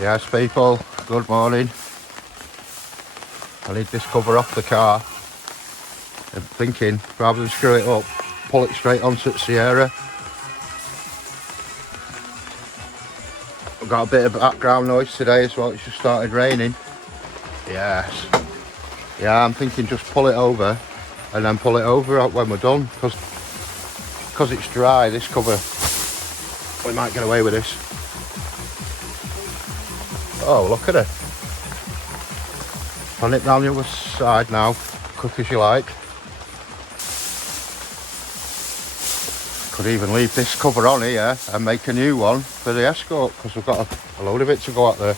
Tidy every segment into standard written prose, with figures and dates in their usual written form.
Yes, people, good morning. I need this cover off the car. I'm thinking, rather than screw it up, pull it straight onto the Sierra. I've got a bit of background noise today as well, it's just started raining. Yes. Yeah, I'm thinking just pull it over and then pull it over when we're done, because it's dry, this cover, we might get away with this. Oh, look at it. I'll nip down the other side now, quick as you like. Could even leave this cover on here and make a new one for the Escort, because we've got a load of it to go out there.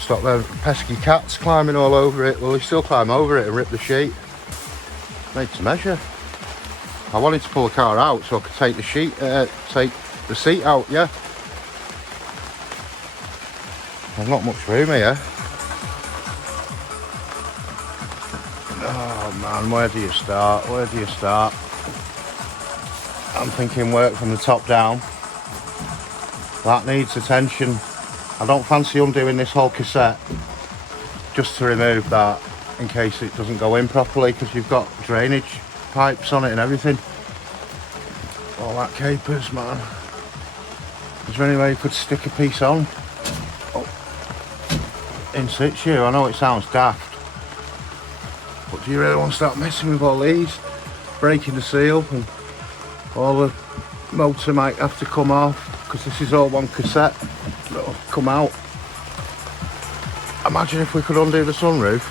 Stop the pesky cats climbing all over it. Well, they still climb over it and rip the sheet. Made to measure. I wanted to pull the car out so I could take the take the seat out, yeah. There's not much room here. Oh man, where do you start? Where do you start? I'm thinking work from the top down. That needs attention. I don't fancy undoing this whole cassette just to remove that in case it doesn't go in properly, because you've got drainage pipes on it and everything. All that capers, man. Is there any way you could stick a piece on? Oh. In situ, I know it sounds daft, but do you really want to start messing with all these? Breaking the seal, and all the motor might have to come off, because this is all one cassette that'll come out. Imagine if we could undo the sunroof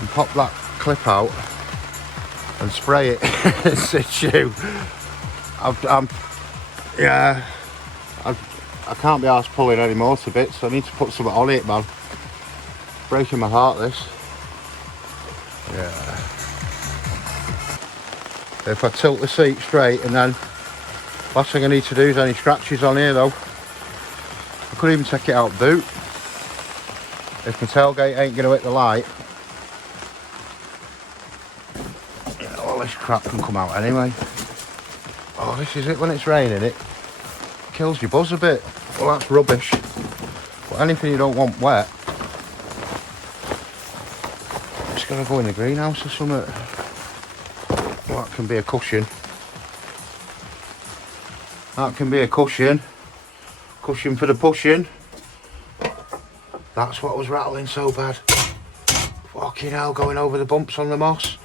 and pop that clip out and spray it in situ. I can't be arsed pulling any more to bits, so I need to put something on it, man. Breaking my heart, this. Yeah. If I tilt the seat straight, and then last thing I need to do is any scratches on here though. I could even take it out boot. If my tailgate ain't going to hit the light, yeah, all this crap can come out anyway. Oh, this is it when it's raining, it kills your buzz a bit. Well, that's rubbish. But anything you don't want wet, it's got to go in the greenhouse or something. Well, that can be a cushion. That can be a cushion. Cushion for the pushing. That's what was rattling so bad. Fucking hell, going over the bumps on the moss.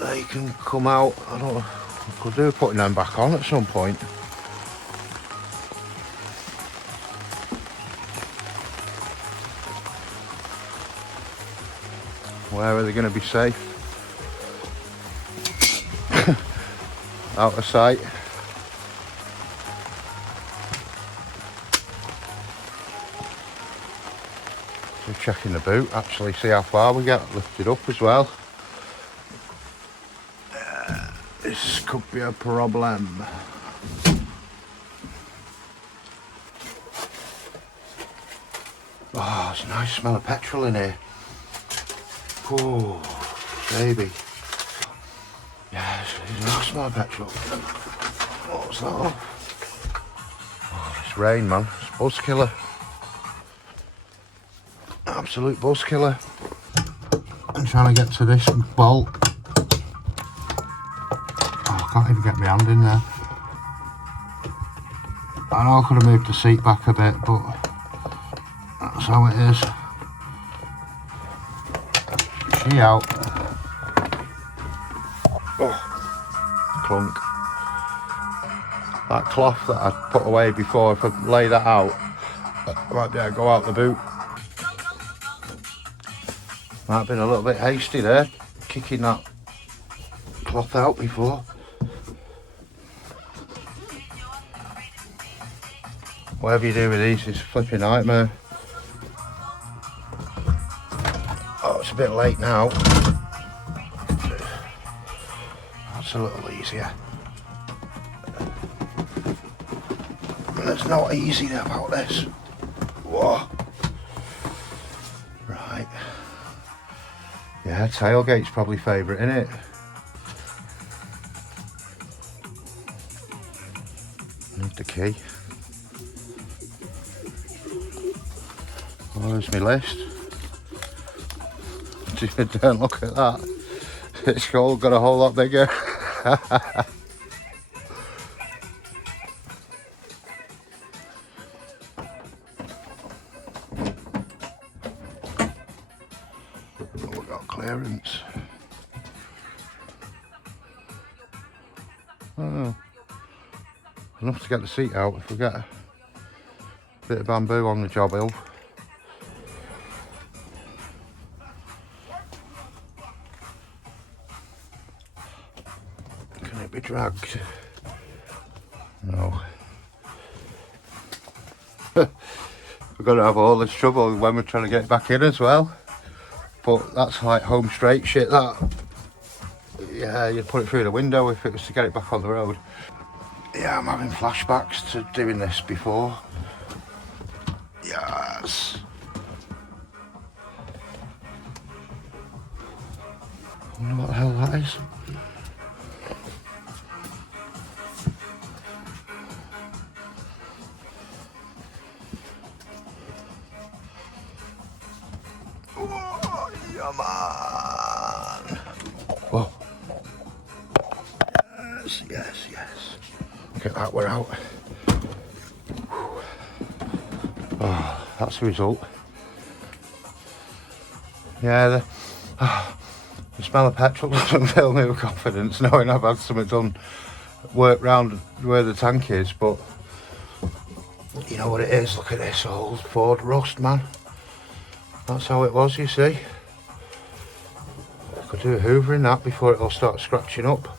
They can come out. I don't know. I could do putting them back on at some point. Where are they going to be safe? Out of sight. Just checking the boot, actually see how far we get lifted up as well. This could be a problem. Oh, it's a nice smell of petrol in here. Oh, baby. Yes, it's a nice smell of petrol. What's that? Oh, this rain, man. It's a buzz killer. Absolute buzz killer. I'm trying to get to this bolt. Oh, I can't even get my hand in there. I know I could have moved the seat back a bit, but that's how it is. She out. Oh, clunk. That cloth that I put away before, if I lay that out, I might be able to go out the boot. Might have been a little bit hasty there, kicking that cloth out before. Whatever you do with these is a flipping nightmare. Oh, it's a bit late now. That's a little easier. There's no easy about this. Whoa. Right. Yeah, tailgate's probably favourite, isn't it? Need the key. Where's my list? Don't look at that. It's all got a whole lot bigger. We've got clearance. Oh, enough to get the seat out. If we get a bit of bamboo on the job hill. Can it be dragged? No. We're going to have all this trouble when we're trying to get it back in as well. But that's like home straight shit, that. Yeah, you'd put it through the window if it was to get it back on the road. Yeah, I'm having flashbacks to doing this before. Yes. I wonder what the hell that is. Oh, yeah, man. Whoa. Yes, yes, yes. Get that one out. Oh, that's the result. Yeah, the smell of petrol doesn't fill me with confidence knowing I've had something done, work round where the tank is, but you know what it is, look at this old Ford rust, man. That's how it was, you see. I could do a hoover in that before it'll start scratching up.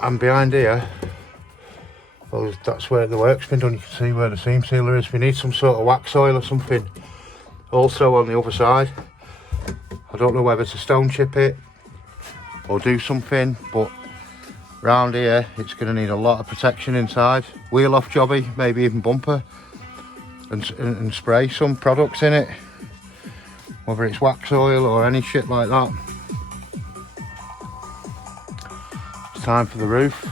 And behind here, well, that's where the work's been done. You can see where the seam sealer is. We need some sort of wax oil or something also on the other side. I don't know whether to stone chip it or do something, but round here it's going to need a lot of protection inside. Wheel off jobby, maybe even bumper, and spray some products in it, whether it's wax oil or any shit like that. It's time for the roof.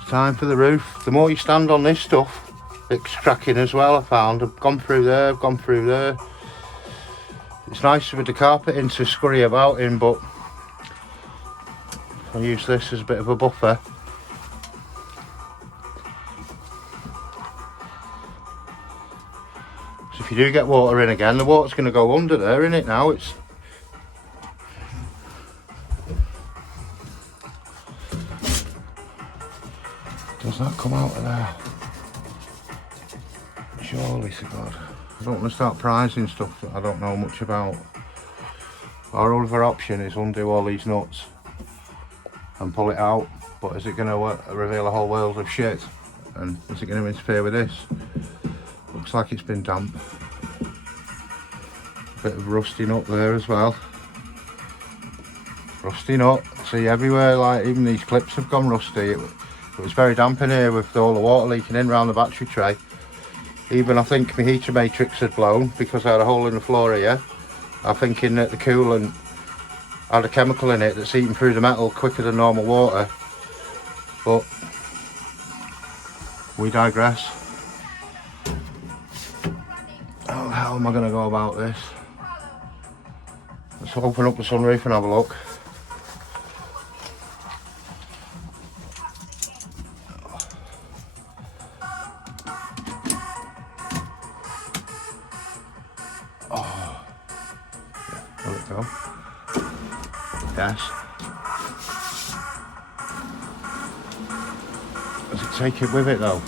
It's time for the roof. The more you stand on this stuff, it's cracking as well, I found. I've gone through there, I've gone through there. It's nice with the carpeting to scurry about in, but I use this as a bit of a buffer. So if you do get water in again, the water's going to go under there, isn't it now? It's does that come out of there? Surely to God. I don't want to start pricing stuff that I don't know much about. Our other option is undo all these nuts and pull it out, but is it going to reveal a whole world of shit? And is it going to interfere with this? Looks like it's been damp. Bit of rusting up there as well. Rusting up. See, everywhere, like even these clips have gone rusty. It was very damp in here with all the water leaking in around the battery tray. Even I think my heater matrix had blown because I had a hole in the floor here. I'm thinking that the coolant had a chemical in it that's eating through the metal quicker than normal water. But we digress. How the hell am I going to go about this? Let's open up the sunroof and have a look. Oh, will it go? Yes. Does it take it with it though?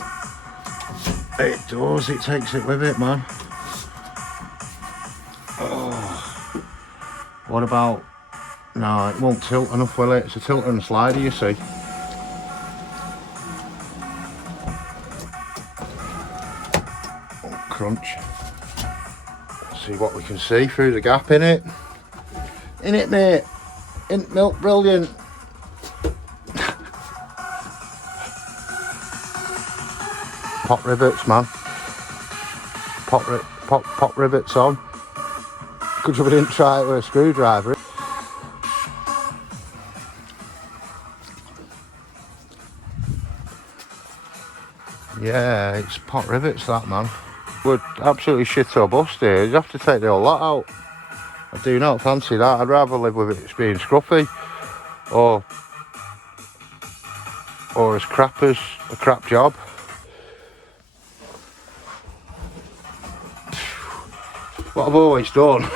It does, it takes it with it, man. Oh. What about... No, it won't tilt enough, will it? It's a tilter and slider, you see. Oh, crunch. See what we can see through the gap in it. In it, mate. In milk, brilliant. Pop rivets, man. Pop rivets on. Good job I didn't try it with a screwdriver. Yeah, it's pot rivets that, man. Would absolutely shit or bust here. You'd have to take the whole lot out. I do not fancy that. I'd rather live with it being scruffy or as crap as a crap job. What I've always done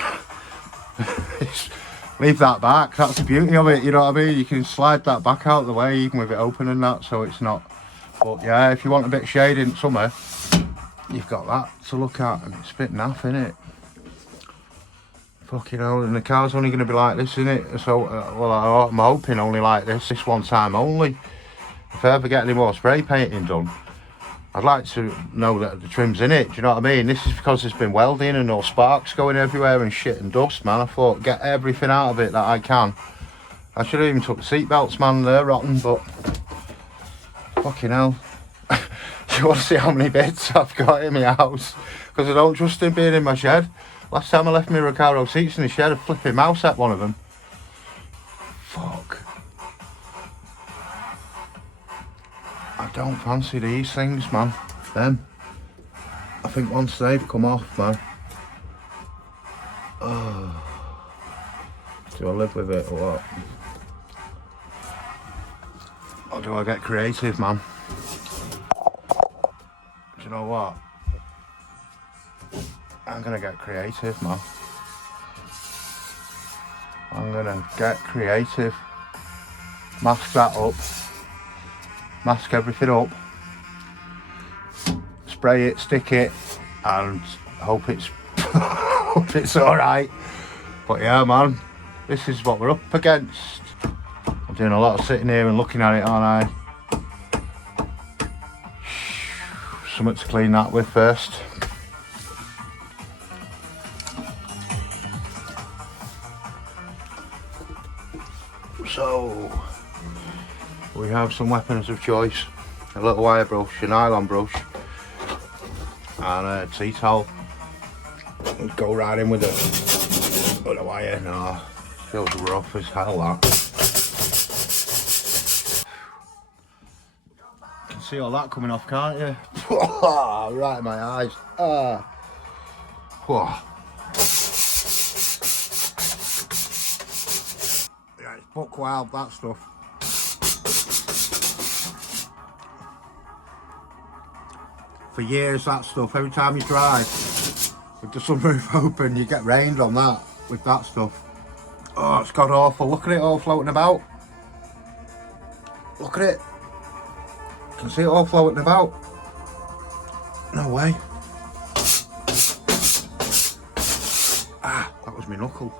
is leave that back. That's the beauty of it, you know what I mean? You can slide that back out of the way even with it open and that, so it's not. But yeah, if you want a bit of shade in summer, you've got that to look at, and it's a bit naff, innit? Fucking hell, and the car's only going to be like this, innit? So, well, I'm hoping only like this one time only. If I ever get any more spray painting done, I'd like to know that the trim's in it, do you know what I mean? This is because there's been welding and all sparks going everywhere and shit and dust, man. I thought, get everything out of it that I can. I should have even took the seat belts, man, they're rotten, but fucking hell. You want to see how many bits I've got in my house? Because I don't trust him being in my shed. Last time I left my Recaro seats in the shed, a flipping mouse at one of them. Fuck. I don't fancy these things, man. Them. I think once they've come off, man. Oh. Do I live with it or what? Or do I get creative, man? Do you know what? I'm gonna get creative, man. I'm gonna get creative. Mask that up. Mask everything up. Spray it, stick it, and hope it's hope it's alright. But yeah, man, this is what we're up against. I'm doing a lot of sitting here and looking at it, aren't I? Something to clean that with first. So we have some weapons of choice: a little wire brush, a nylon brush, and a tea towel. Let's go right in with the wire. No, feels rough as hell, that. You can see all that coming off, can't you? Right in my eyes. Yeah, it's buck wild, that stuff. For years, that stuff, every time you drive with the sunroof open, you get rained on that with that stuff. Oh, it's god awful. Look at it all floating about. Look at it. You can see it all floating about. No way. Ah, that was my knuckle.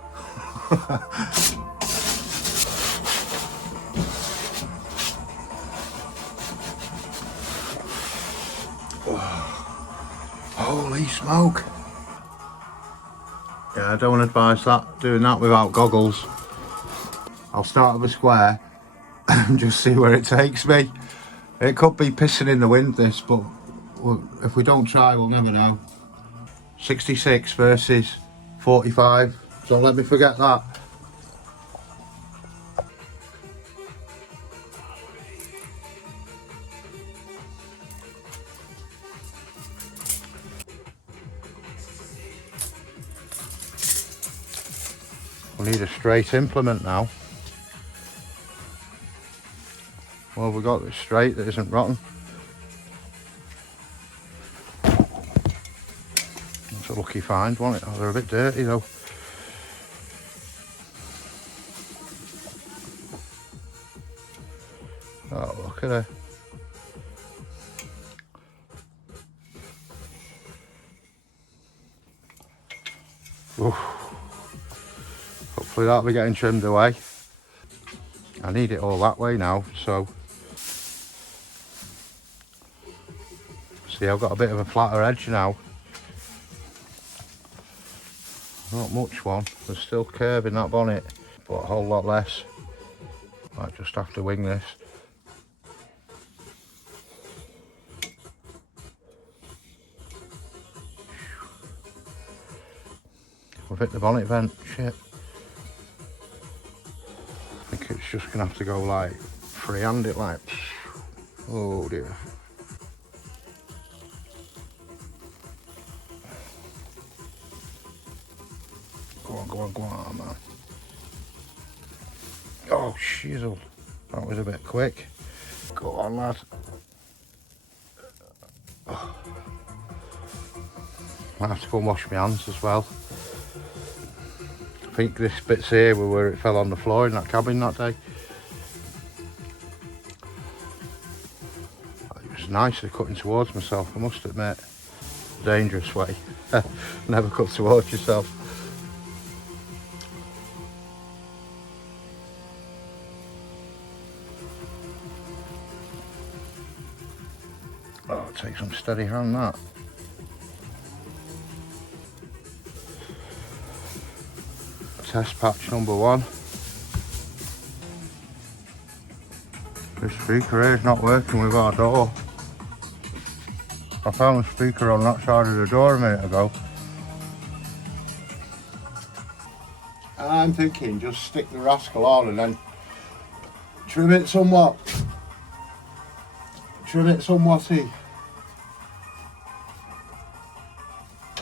Holy smoke. Yeah, I don't advise that, doing that without goggles. I'll start with a square and just see where it takes me. It could be pissing in the wind, this, but if we don't try, we'll never know. 66 versus 45, don't let me forget that. We need a straight implement now. Well, we've got this straight that isn't rotten. That's a lucky find, wasn't it? Oh, they're a bit dirty though. Oh, look at her. Oof. Hopefully that'll be getting trimmed away. I need it all that way now, so. See, I've got a bit of a flatter edge now. Not much one, there's still curve in that bonnet, but a whole lot less. Might just have to wing this. We've hit the bonnet vent, shit. I think it's just gonna have to go like freehand it, like, oh dear. Go on, go on, go on, man. Oh, shizzle. That was a bit quick. Go on, lad. Oh. Might have to go and wash my hands as well. I think this bit's here were where it fell on the floor in that cabin that day. It was nicer cutting towards myself, I must admit. Dangerous way. Never cut towards yourself. Oh, it takes some steady hand, that. Test patch number 1. This speaker here is not working with our door. I found the speaker on that side of the door a minute ago. I'm thinking just stick the rascal on and then trim it somewhat. Trim it somewhat-y.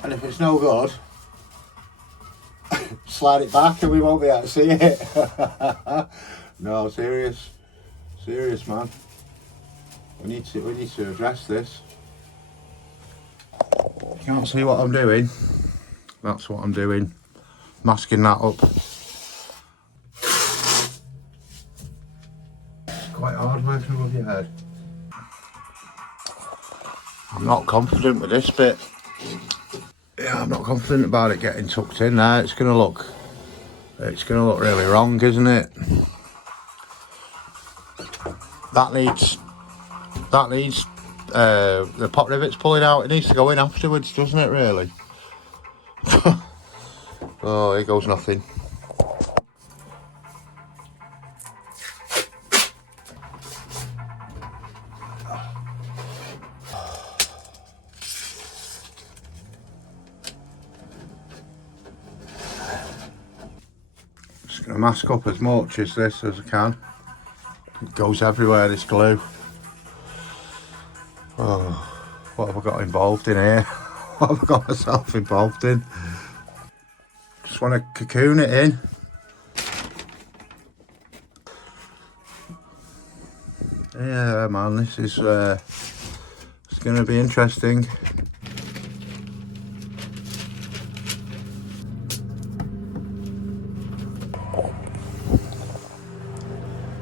And if it's no good, slide it back and we won't be able to see it. No, serious man. We need to address this. You can't see what I'm doing. That's what I'm doing. Masking that up. It's quite hard working above your head. I'm not confident with this bit. Yeah, I'm not confident about it getting tucked in there. It's gonna look really wrong, isn't it? That needs the pot rivets pulling out. It needs to go in afterwards, doesn't it, really? Oh, here goes nothing. Just gonna mask up as much as this as I can. It goes everywhere, this glue. Oh, what have I got involved in here? What have I got myself involved in? Just want to cocoon it in. Yeah, man, this is it's going to be interesting.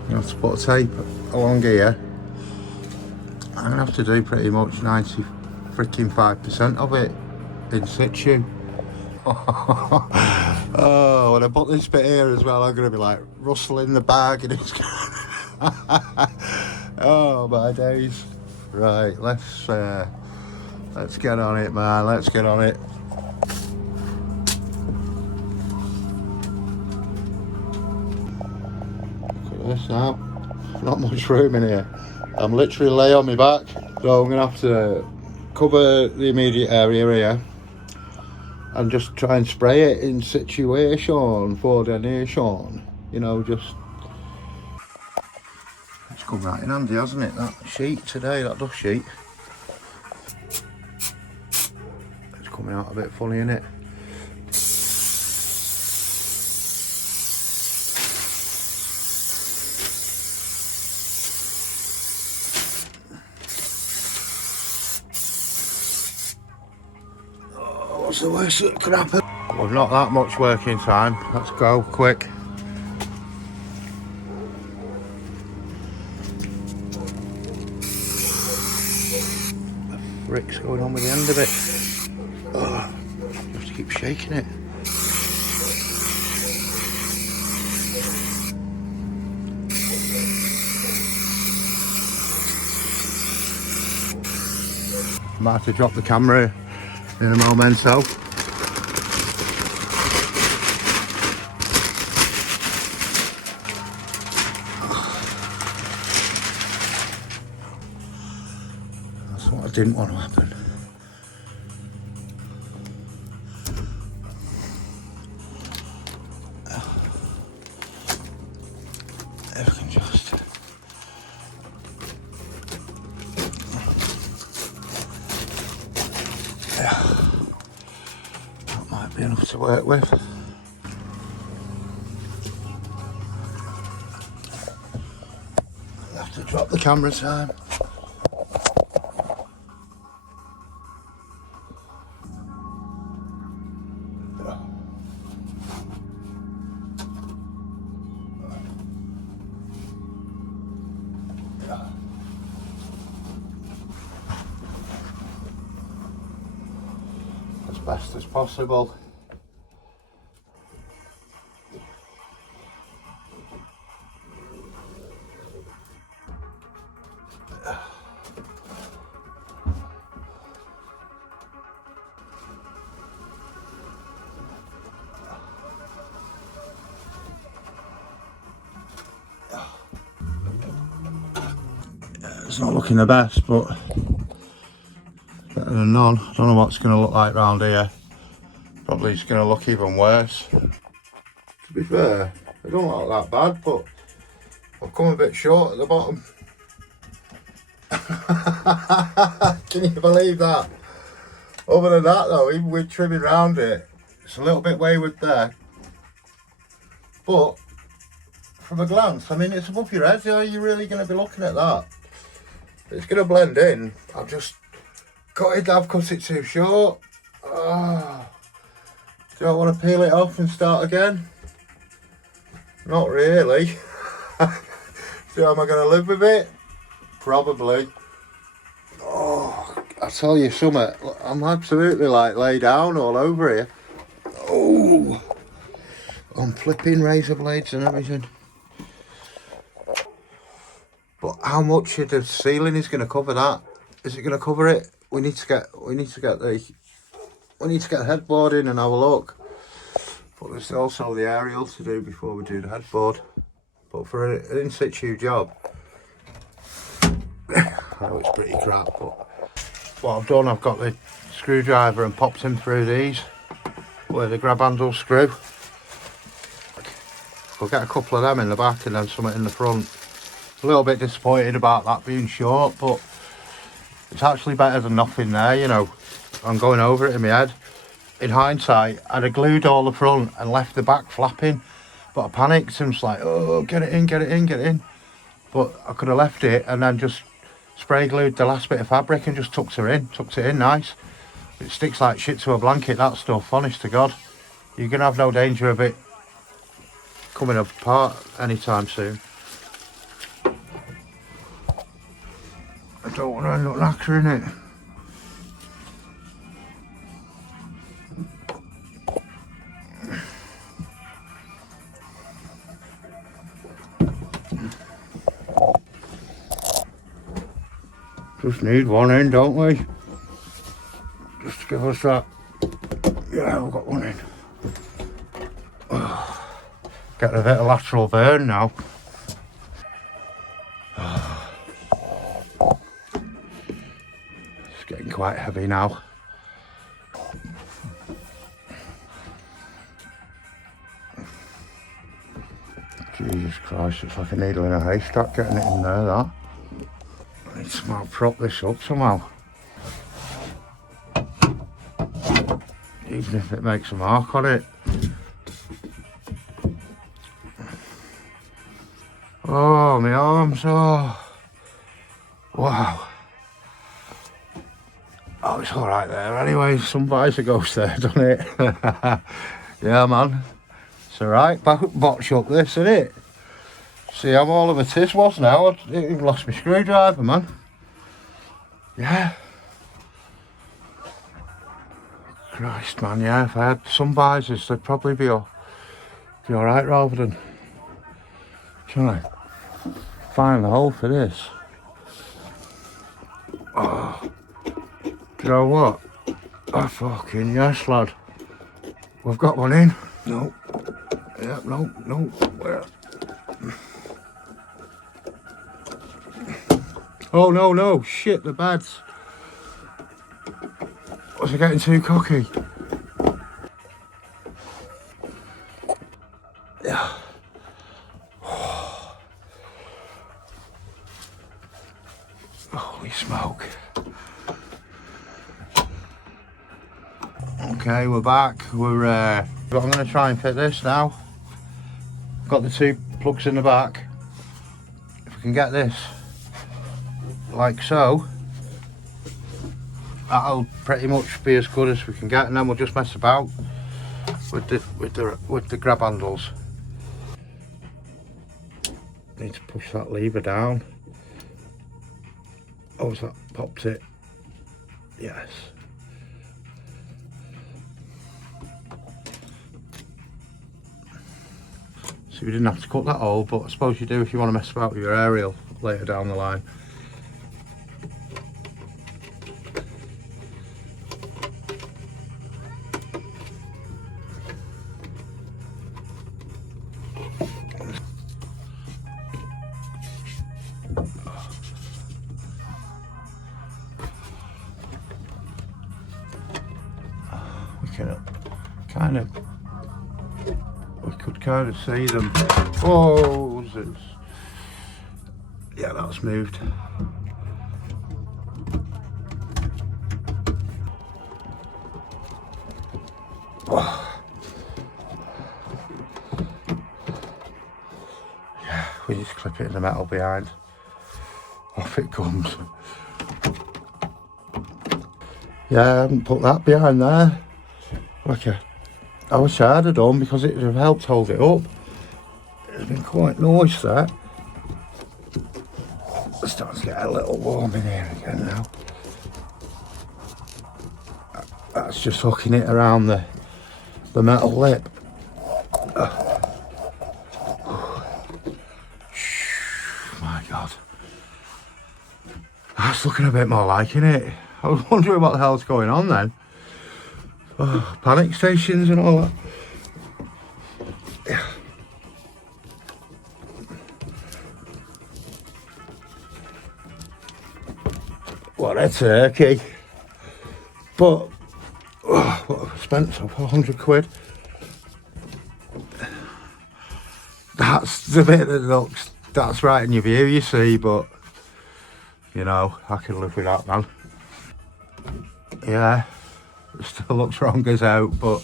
You have to put a tape along here. I'm going to have to do pretty much 95% of it in situ. Oh, when I put this bit here as well, I'm going to be like rustling the bag and it's oh my days. Right, let's get on it, man. Let's get on it. Look at this now. Not much room in here. I'm literally lay on my back, so I'm gonna have to cover the immediate area here and just try and spray it in situation for the nation. You know, just it's come right in handy, hasn't it? That sheet today, that dust sheet. It's coming out a bit funny, isn't it? What's the worst that could happen? We've not that much working time. Let's go quick. The frick's going on with the end of it. Oh, you have to keep shaking it. Might have to drop the camera in a momento. That's what I didn't want to happen. If I can just that might be enough to work with. to drop the camera time. As best as possible. It's not looking the best, but better than none. I don't know what it's going to look like round here. Probably it's going to look even worse. To be fair, I don't look that bad, but I've come a bit short at the bottom. Can you believe that? Other than that though, even with trimming round it, it's a little bit wayward there. But from a glance, I mean, it's above your head. Are you really going to be looking at that? It's going to blend in. I've just cut it too short. Oh. Do I want to peel it off and start again? Not really. So am I going to live with it? Probably. Oh, I tell you something, I'm absolutely like laid down all over here. Oh, I'm flipping razor blades and everything. But how much of the ceiling is going to cover that? Is it going to cover it? We need to get the headboard in and have a look. But there's also the aerial to do before we do the headboard. But for an in situ job, I know it's pretty crap, but what I've done, I've got the screwdriver and popped him through these where the grab handle screw. We'll get a couple of them in the back and then something in the front. A little bit disappointed about that being short, but it's actually better than nothing there, you know. I'm going over it in my head. In hindsight, I'd have glued all the front and left the back flapping, but I panicked and was like, oh, get it in, get it in, get it in. But I could have left it and then just spray glued the last bit of fabric and just tucked it in nice. It sticks like shit to a blanket, that stuff, honest to God. You're going to have no danger of it coming apart anytime soon. I don't want to end up lacquering it. Just need one in, don't we? Just to give us that. Yeah, we've got one in. Get a bit of lateral burn now. It's getting quite heavy now. Jesus Christ, it's like a needle in a haystack getting it in there, that. I need to somehow prop this up somehow. Even if it makes a mark on it. Oh, my arms, oh. Wow. Oh, it's alright there anyway. Some visor goes there, doesn't it? Yeah, man. It's alright. Botch up this, isn't it? See how all of it is was now. I've lost my screwdriver, man. Yeah. Christ, man, yeah. If I had some visors, they'd probably be alright rather than trying to find the hole for this. Oh. Do you know what? Oh, fucking yes, lad. We've got one in. No. Yeah, no. Where? Oh, no. Shit, the beds. Was I getting too cocky? Yeah. Holy smoke. Okay, we're back. I'm going to try and fit this now. Got the two plugs in the back. If we can get this like so. That'll pretty much be as good as we can get, and then we'll just mess about with the grab handles. Need to push that lever down. Oh, has that popped it? Yes. So we didn't have to cut that hole, but I suppose you do if you want to mess about with your aerial later down the line. We could kind of see them. Oh, yeah, that's moved. Oh. Yeah, we just clip it in the metal behind. Off it comes. Yeah, I haven't put that behind there. I wish I had done, because it would have helped hold it up. It's been quite nice, that. It's starting to get a little warm in here again now. That's just hooking it around the metal lip. My God. That's looking a bit more like it. I was wondering what the hell's going on then. Oh, panic stations and all that. Yeah. What a turkey. But, what have I spent so far? 100 quid. That's the bit that looks, that's right in your view, you see, but, you know, I can live with that, man. Yeah. It still looks wrong as out, but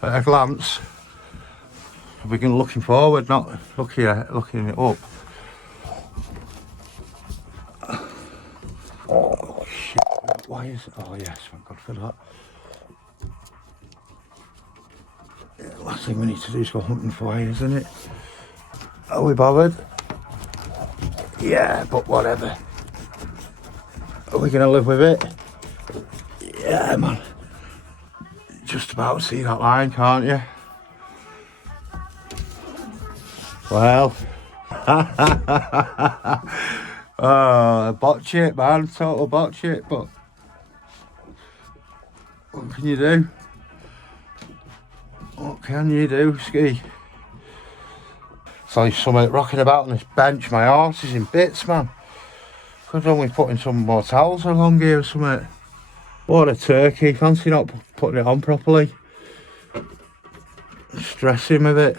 at a glance, we're looking forward, not looking it up. Oh shit! Why is it? Oh yes, thank God for that. The last thing we need to do is go hunting for wires, isn't it? Are we bothered? Yeah, but whatever. Are we gonna live with it? Yeah, man. Just about see that line, can't you? Well, botch it, man. Total botch it, but what can you do? What can you do, Ski? It's like something rocking about on this bench. My arse is in bits, man. Could have only putting some more towels along here or something. What a turkey. Fancy not putting it on properly. Stressing with it.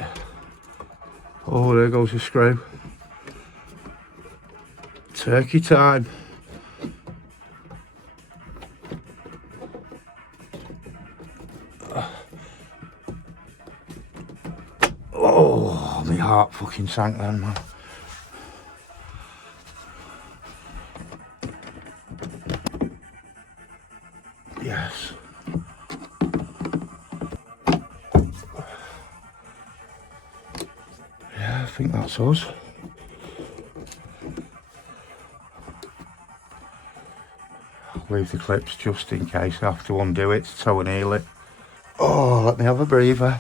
Oh, there goes the screw. Turkey time. Oh, my heart fucking sank then, man. Yes. Yeah, I think that's us. Leave the clips just in case I have to undo it to tow and heel it. Oh, let me have a breather.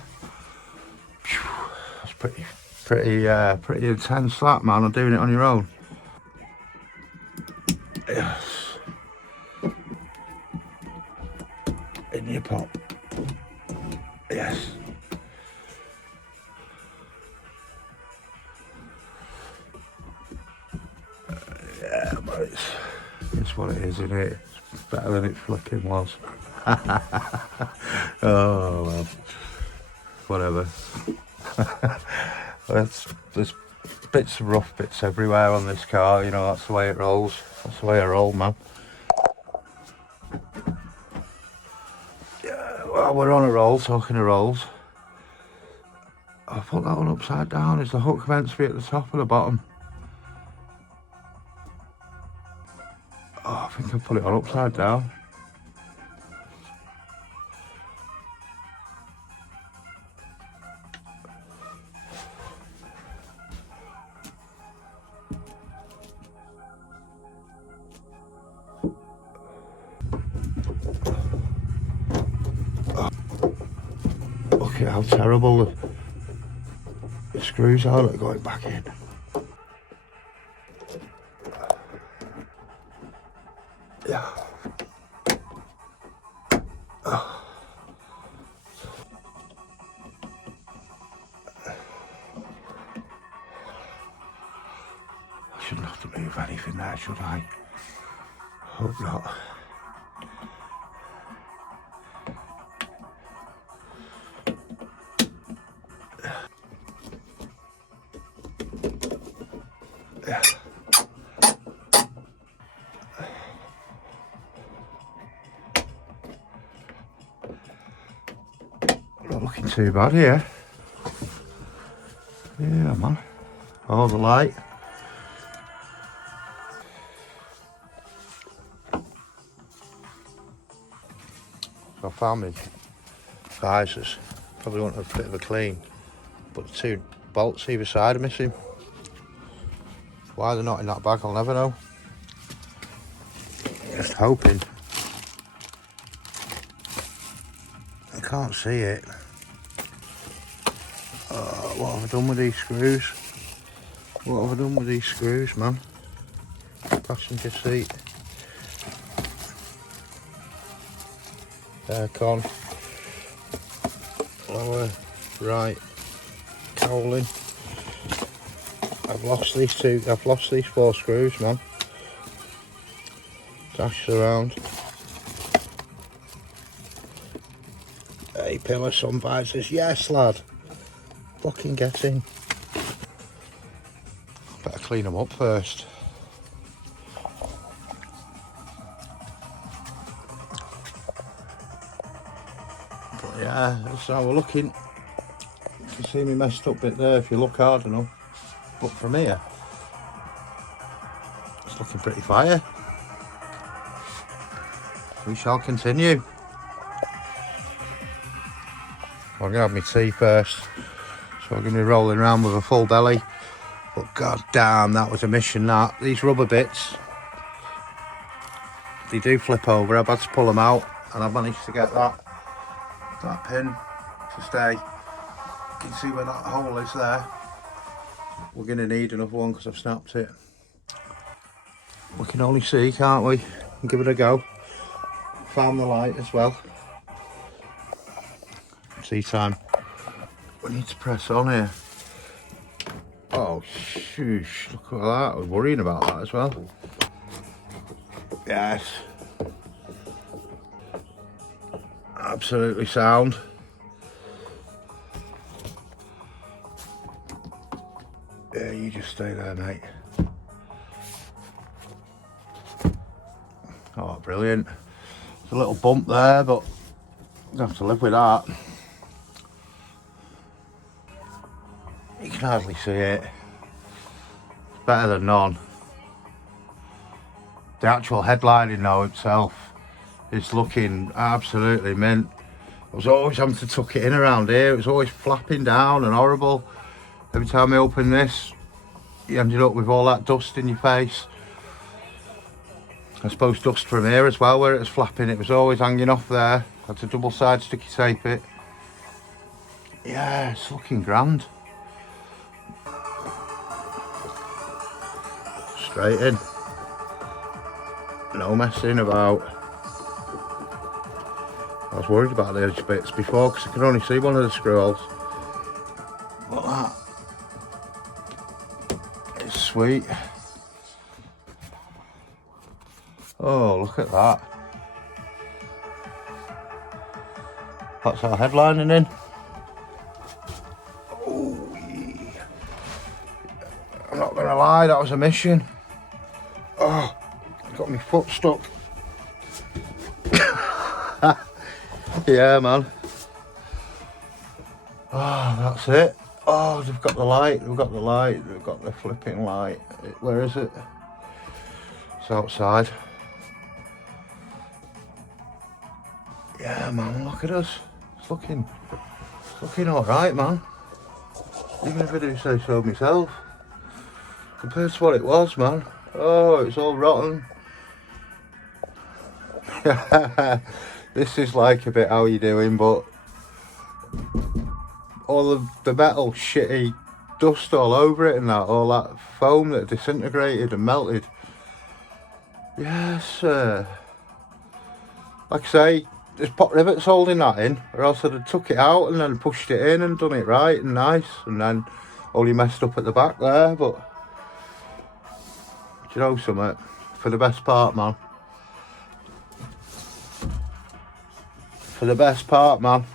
That's pretty intense, that, man. I'm doing it on your own. Yes. In your pop. Yes. Yeah, but it's what it is, isn't it? It's better than it flipping was. Oh, well. Whatever. There's bits of rough bits everywhere on this car, you know, that's the way it rolls. That's the way I roll, man. Yeah, well, we're on a roll, talking of rolls. I'll put that one upside down. Is the hook meant to be at the top or the bottom? Oh, I think I'll put it on upside down. Look at how terrible the screws are that are going back in. Yeah. I shouldn't have to move anything there, should I? Hope not. Yeah. Not looking too bad here. Yeah, man. Oh, the light. So I found me visors. Probably want a bit of a clean, but the two bolts either side are missing. Why they're not in that bag, I'll never know. Just hoping. I can't see it. What have I done with these screws? What have I done with these screws, man? Passenger seat. Aircon. Lower right cowling. I've lost these 4 screws, man. Dash around. A-pillar, sun visors. Yes, lad. Fucking get in. Better clean them up first. But yeah, that's how we're looking. You can see me messed up bit there if you look hard enough. But from here, it's looking pretty fire. We shall continue. I'm gonna have my tea first, so I'm gonna be rolling around with a full belly. But god damn, that was a mission. That these rubber bits, they do flip over. I've had to pull them out, and I've managed to get that pin to stay. You can see where that hole is there. We're gonna need another one because I've snapped it. We can only see, can't we? Give it a go. Found the light as well. Tea time. We need to press on here. Oh, shoosh, look at that. I was worrying about that as well. Yes. Absolutely sound. Yeah, you just stay there, mate. Oh, brilliant. There's a little bump there, but you have to live with that. You can hardly see it. It's better than none. The actual headlining though itself is looking absolutely mint. I was always having to tuck it in around here. It was always flapping down and horrible. Every time I opened this, you ended up with all that dust in your face. I suppose dust from here as well, where it was flapping. It was always hanging off there. I had to double side sticky tape it. Yeah, it's looking grand. Straight in. No messing about. I was worried about the edge bits before because I could only see one of the screw holes. But that is sweet. Oh, look at that. That's our headlining in. Oh, yeah. I'm not gonna lie, that was a mission. Oh, I got my foot stuck. Yeah, man. Oh, that's it. Oh, they've got the light. We've got the light. We've got the flipping light. Where is it? It's outside. Yeah, man, look at us. It's looking alright, man. Even if I do say so myself. Compared to what it was, man. Oh, it's all rotten. This is like a bit how you doing, but all of the metal shitty dust all over it and that, all that foam that disintegrated and melted. Yes, like I say, there's pot rivets holding that in, or else I'd have took it out and then pushed it in and done it right and nice, and then only messed up at the back there. But do you know something? For the best part, man. For the best part, man.